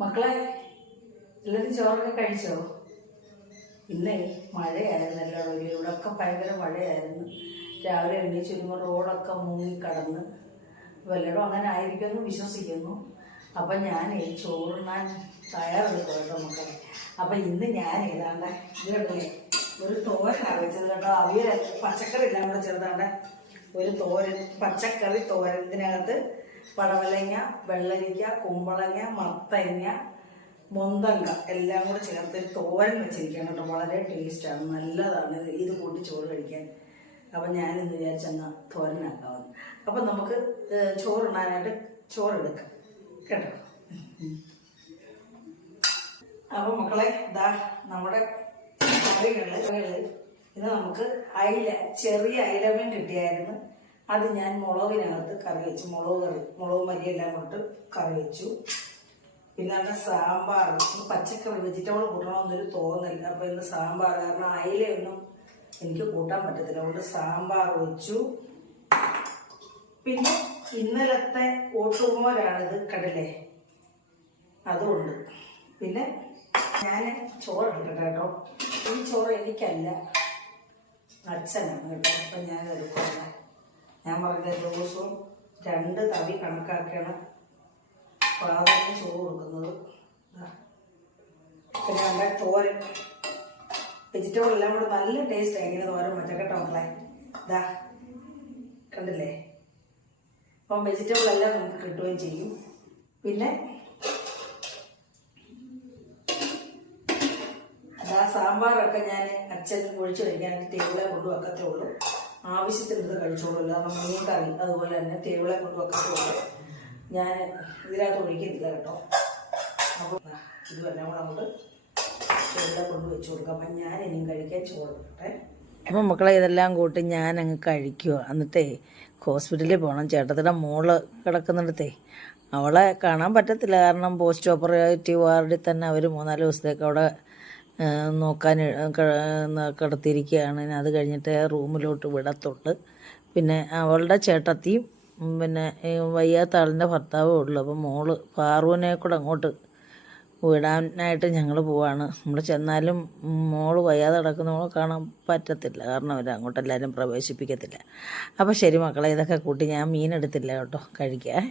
മക്കളെ എല്ലാവരും ചോറൊക്കെ കഴിച്ചോ? ഇന്നേ മഴയായിരുന്നല്ലോ. ഇവിടെയൊക്കെ ഭയങ്കര മഴയായിരുന്നു. രാവിലെ എണീച്ച് വരുമ്പോൾ റോഡൊക്കെ മുങ്ങിക്കടന്ന് വല്ലതും അങ്ങനെ ആയിരിക്കുമെന്ന് വിശ്വസിക്കുന്നു. അപ്പം ഞാൻ ചോറിനാൻ തയ്യാറെടുക്കും കേട്ടോ മക്കളെ. അപ്പം ഇന്ന് ഞാൻ ഏതാണ്ട് ഇതേ ഒരു തോരനാണ് വെച്ചത് കേട്ടോ. അവിയൽ പച്ചക്കറി എല്ലാം കൂടെ ചേർത്താണ്ട് ഒരു തോരൻ, പച്ചക്കറി തോരൻ. ഇതിനകത്ത് പടവലങ്ങ, വെള്ളരിക്ക, കുമ്പളങ്ങ, മത്തങ്ങ, മൊന്തങ്ങ എല്ലാം കൂടെ ചേർത്തൊരു തോരൻ വെച്ചിരിക്കുകയാണ് കേട്ടോ. വളരെ ടേസ്റ്റാണ്, നല്ലതാണ് ഇത് കൂട്ടി ചോറ് കഴിക്കാൻ. അപ്പം ഞാനിന്ന് വിചാരിച്ചെന്നാൽ തോരനാക്കാമെന്ന്. അപ്പം നമുക്ക് ചോറുണ്ണാനായിട്ട് ചോറെടുക്കാം കേട്ടോ. അപ്പം മക്കളെ ഇതാ നമ്മുടെ കറികൾ. ഇത് നമുക്ക് അയില, ചെറിയ അയിലമീൻ കിട്ടിയായിരുന്നു. അത് ഞാൻ മുളകിനകത്ത് കറി വെച്ചു. മുളക് മല്ലിയെല്ലാം കൊണ്ട് കറി വെച്ചു. പിന്നെ അവിടെ സാമ്പാർ, പച്ചക്കറി വെജിറ്റബിൾ കൂട്ടണമെന്നൊരു തോന്നില്ല. അപ്പം ഇന്ന് സാമ്പാർ, കാരണം അയിലയൊന്നും എനിക്ക് കൂട്ടാൻ പറ്റത്തില്ല, അതുകൊണ്ട് സാമ്പാർ വെച്ചു. പിന്നെ ഇന്നലത്തെ ഓട്ടുമോരാണിത്, കടലേ, അതുകൊണ്ട്. പിന്നെ ഞാൻ ചോറ് എടുക്കട്ടെ കേട്ടോ. ഈ ചോറ് എനിക്കല്ല, അച്ഛനാണ് കേട്ടോ. അപ്പം ഞാൻ എടുക്കില്ല. ഞാൻ പറഞ്ഞ ദിവസവും 2 തവി കണക്കാക്കിയാണ് പാവത്തിന് ചോറ് കൊടുക്കുന്നത്. പിന്നെ നമ്മുടെ തോരൻ, വെജിറ്റബിൾ എല്ലാം കൂടെ നല്ല ടേസ്റ്റ്. എങ്ങനെ തോരൻ വെച്ചേട്ടോ മക്കളെ, ഇതാ കണ്ടില്ലേ. അപ്പം വെജിറ്റബിൾ എല്ലാം നമുക്ക് കിട്ടുകയും ചെയ്യും. പിന്നെ അതാ സാമ്പാറൊക്കെ ഞാൻ അച്ഛൻ ഒഴിച്ചു കഴിക്കാനായിട്ട് ടേബിളെ കൊണ്ട് വെക്കത്തേ ഉള്ളൂ. ആവശ്യത്തിനത് കഴിച്ചോളൂ. നമ്മൾ മീൻ കറി അതുപോലെ തന്നെ ടേബിളെ കൊണ്ട് വെക്കത്തേ ഉള്ളൂ. ഞാൻ ഇതിനകത്ത് ഒഴിക്കുന്നില്ല കേട്ടോ. അപ്പോൾ ഇതുമെല്ലാം കൂടെ നമുക്ക് ടേബിളെ കൊണ്ട് വെച്ച് കൊടുക്കാം. അപ്പം ഞാൻ ഇനിയും കഴിക്കാൻ ചോറിട്ടെ. അപ്പം മക്കളെ ഇതെല്ലാം കൂട്ടി ഞാനങ്ങ് കഴിക്കുക. എന്നിട്ടേ ഹോസ്പിറ്റലിൽ പോകണം. ചേട്ടത്തിയുടെ മോള് കിടക്കുന്നിടത്തേ അവളെ കാണാൻ പറ്റത്തില്ല, കാരണം പോസ്റ്റ് ഓപ്പറേറ്റീവ് വാർഡിൽ തന്നെ അവർ 3-4 ദിവസത്തേക്ക് അവിടെ നോക്കാൻ കിടത്തിയിരിക്കുകയാണ്. അത് കഴിഞ്ഞിട്ട് റൂമിലോട്ട് വിടത്തുള്ളു. പിന്നെ അവളുടെ ചേട്ടത്തിയും പിന്നെ വയ്യാത്ത ആളിൻ്റെ ഭർത്താവേ ഉള്ളു. അപ്പം മോള് പാറുവിനെ കൂടെ അങ്ങോട്ട് വിടാനായിട്ട് ഞങ്ങൾ പോവാണ്. നമ്മൾ ചെന്നാലും മോള് വയ്യാതെ കിടക്കുന്ന മോളെ കാണാൻ പറ്റത്തില്ല, കാരണം അവർ അങ്ങോട്ടെല്ലാവരും പ്രവേശിപ്പിക്കത്തില്ല. അപ്പം ശരി മക്കളെ, ഇതൊക്കെ കൂട്ടി ഞാൻ മീനെടുത്തില്ല കേട്ടോ കഴിക്കാം.